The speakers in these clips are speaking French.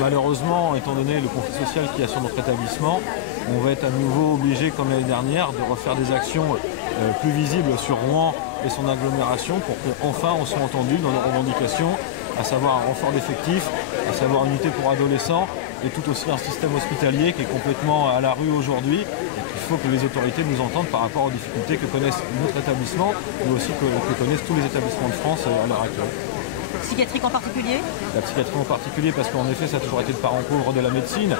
Malheureusement, étant donné le conflit social qu'il y a sur notre établissement, on va être à nouveau obligé, comme l'année dernière, de refaire des actions plus visibles sur Rouen et son agglomération pour qu'enfin on soit entendu dans nos revendications, à savoir un renfort d'effectifs, à savoir une unité pour adolescents et tout aussi un système hospitalier qui est complètement à la rue aujourd'hui. Il faut que les autorités nous entendent par rapport aux difficultés que connaissent notre établissement, mais aussi que connaissent tous les établissements de France à l'heure actuelle. Psychiatrique en particulier? La psychiatrie en particulier parce qu'en effet ça a toujours été le parent pauvre de la médecine,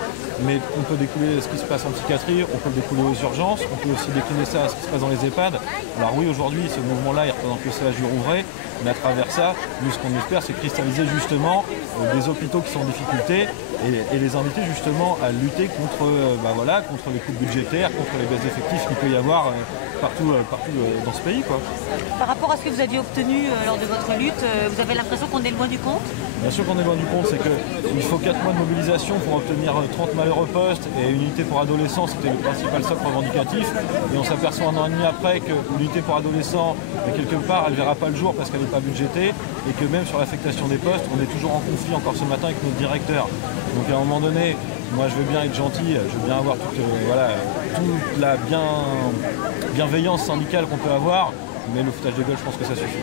mais on peut découler ce qui se passe en psychiatrie, on peut le découler aux urgences, on peut aussi décliner ça à ce qui se passe dans les EHPAD. Alors oui, aujourd'hui ce mouvement-là il représente le CHU Rouvray, mais à travers ça, nous ce qu'on espère c'est cristalliser justement des hôpitaux qui sont en difficulté et les inviter justement à lutter contre, contre les coupes budgétaires, contre les baisses d'effectifs qu'il peut y avoir partout dans ce pays, quoi. Par rapport à ce que vous aviez obtenu lors de votre lutte, vous avez l'impression qu'on est loin du compte? Bien sûr qu'on est loin du compte, c'est qu'il faut 4 mois de mobilisation pour obtenir 30 malheureux postes et une unité pour adolescents, c'était le principal socle revendicatif. Et on s'aperçoit un an et demi après que l'unité pour adolescents, quelque part, elle ne verra pas le jour parce qu'elle n'est pas budgétée et que même sur l'affectation des postes, on est toujours en conflit encore ce matin avec notre directeur. Donc à un moment donné, moi je veux bien être gentil, je veux bien avoir toute la bienveillance syndicale qu'on peut avoir, mais le foutage de gueule, je pense que ça suffit.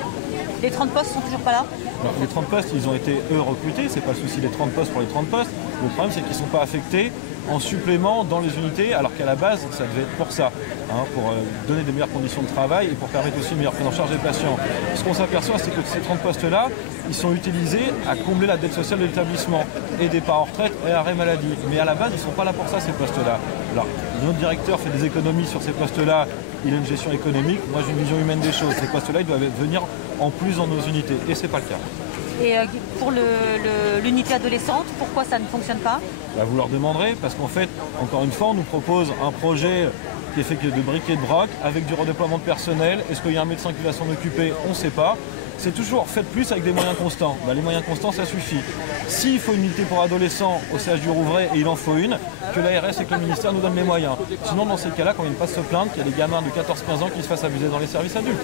Les 30 postes sont toujours pas là? Alors, les 30 postes, ils ont été eux recrutés, c'est pas le souci des 30 postes pour les 30 postes. Le problème, c'est qu'ils ne sont pas affectés en supplément dans les unités, alors qu'à la base, ça devait être pour ça, pour donner des meilleures conditions de travail et pour permettre aussi une meilleure prise en charge des patients. Ce qu'on s'aperçoit, c'est que ces 30 postes-là, ils sont utilisés à combler la dette sociale de l'établissement et départ en retraite et arrêt maladie. Mais à la base, ils ne sont pas là pour ça, ces postes-là. Alors, notre directeur fait des économies sur ces postes-là, il a une gestion économique, moi j'ai une vision humaine des choses. Ces postes-là, ils doivent venir en plus dans nos unités, et c'est pas le cas. Et pour l'unité adolescente, pourquoi ça ne fonctionne pas? Vous leur demanderez, parce qu'en fait, encore une fois, on nous propose un projet qui est fait de briques et de broc, avec du redéploiement de personnel. Est-ce qu'il y a un médecin qui va s'en occuper? On ne sait pas. C'est toujours faites plus avec des moyens constants. Les moyens constants, ça suffit. S'il faut une unité pour adolescents au CHU Rouvray, et il en faut une, que l'ARS et que le ministère nous donnent les moyens. Sinon, dans ces cas-là, quand ils ne pas se plaindre qu'il y a des gamins de 14-15 ans qui se fassent abuser dans les services adultes.